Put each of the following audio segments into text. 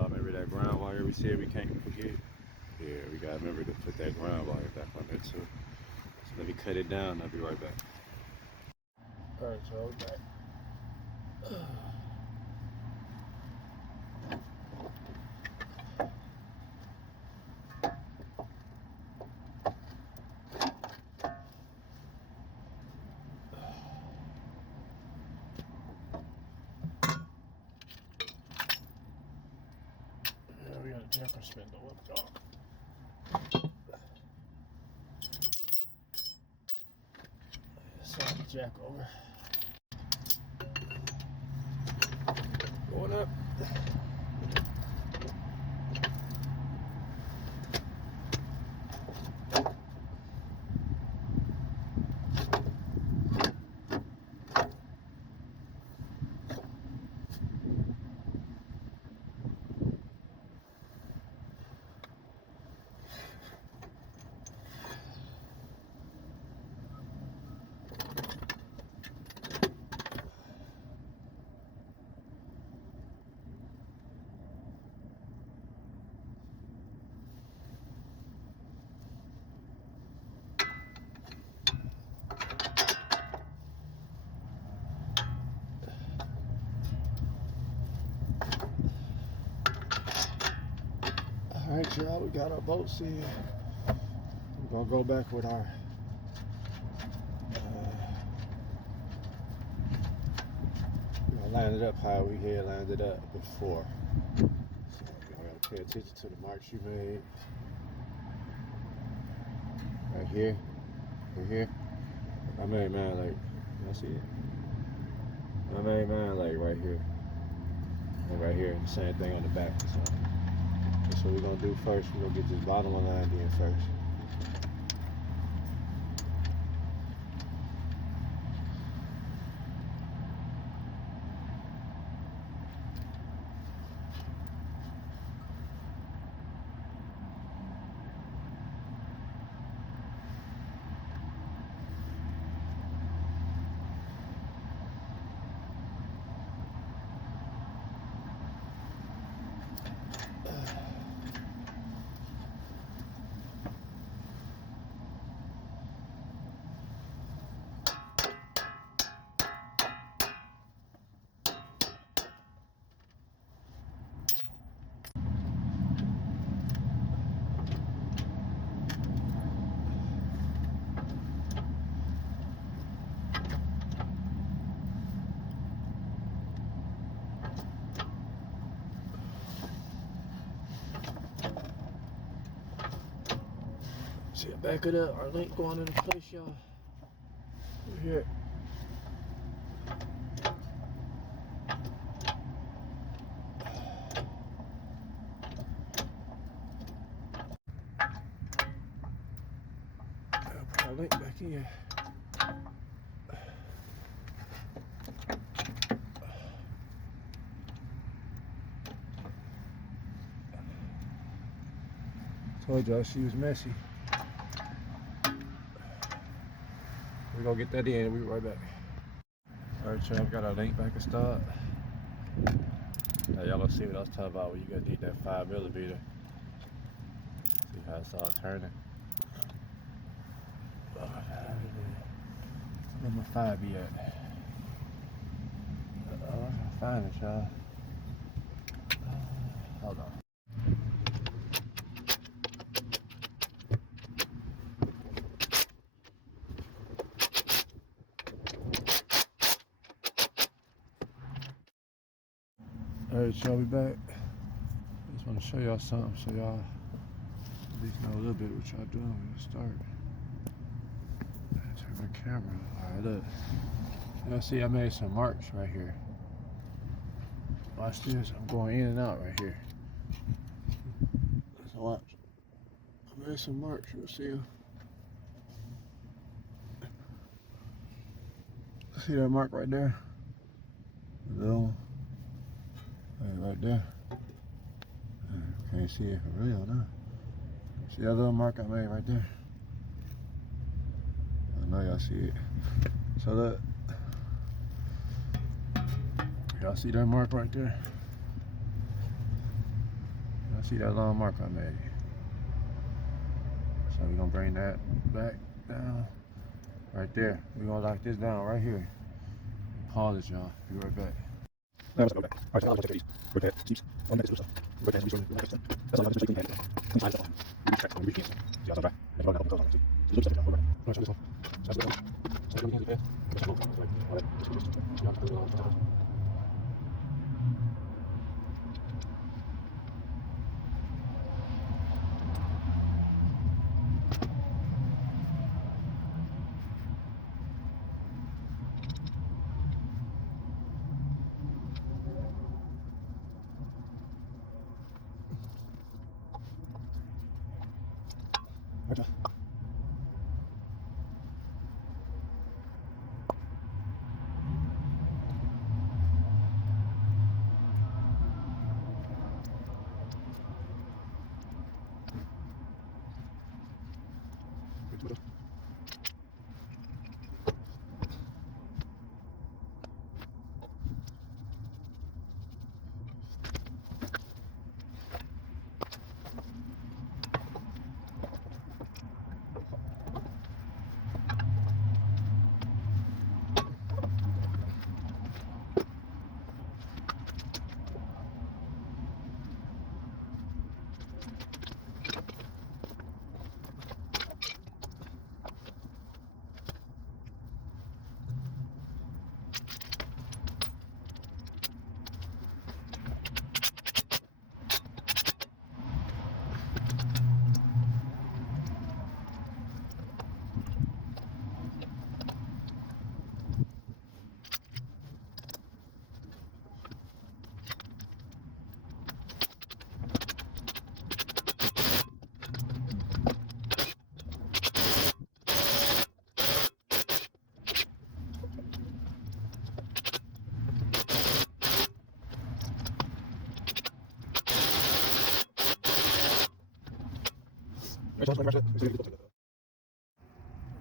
y'all. Remember that ground wire we said we can't forget? Yeah, we gotta remember to put that ground wire back on there too. So let me cut it down. I'll be right back. Alright, y'all, back. Yeah, we got a jacker spindle up, y'all. Slide the jack over. Going up. Alright, y'all, we got our boats in. We're gonna go back with our we're gonna line it up how we had lined it up before. So you gotta pay attention to the marks you made. Right here. Right here. I made mine like, y'all see it? I made mine like right here. And right here. The same thing on the back. So that's what we're gonna do first. We're gonna get this bottom one lined in first. See, back it up. Our link going into place, y'all. Over here. Put our link back in. Told y'all she was messy. We're gonna get that in and we'll be right back. Alright, y'all, got our link back and start. Now y'all gonna see what I was talking about when you gotta need that 5mm. See how it's all turning. Where my 5 be at? I can't find it, y'all. Hold on. Alright, y'all, we back. I just want to show y'all something so y'all at least know a little bit what y'all doing when you start. Turn my camera. Alright, look. Y'all see I made some marks right here. Watch this. I'm going in and out right here. So watch. I made some marks. You'll see them. See that mark right there? The little one. Right there. Can't see it for real now. See that little mark I made right there? I know y'all see it. So look. Y'all see that mark right there? I see that long mark I made. So we're gonna bring that back down right there. We're gonna lock this down right here. Pause it, y'all. Be right back. No, let's go back. All right, I'll take these. Repair, seats, on the next stuff. Repair, seats, that's all I'm just taking hand. Clean side on. Recheck on weekends. See, I'll try. Make it all that on. See, look at that. All right. All right, so this one. That's the one. So I'm going to repair. That's all right. All right. Okay.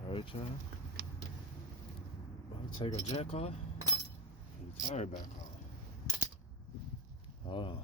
Alright, y'all. I'll take a jack off and the tire back on. Hold on.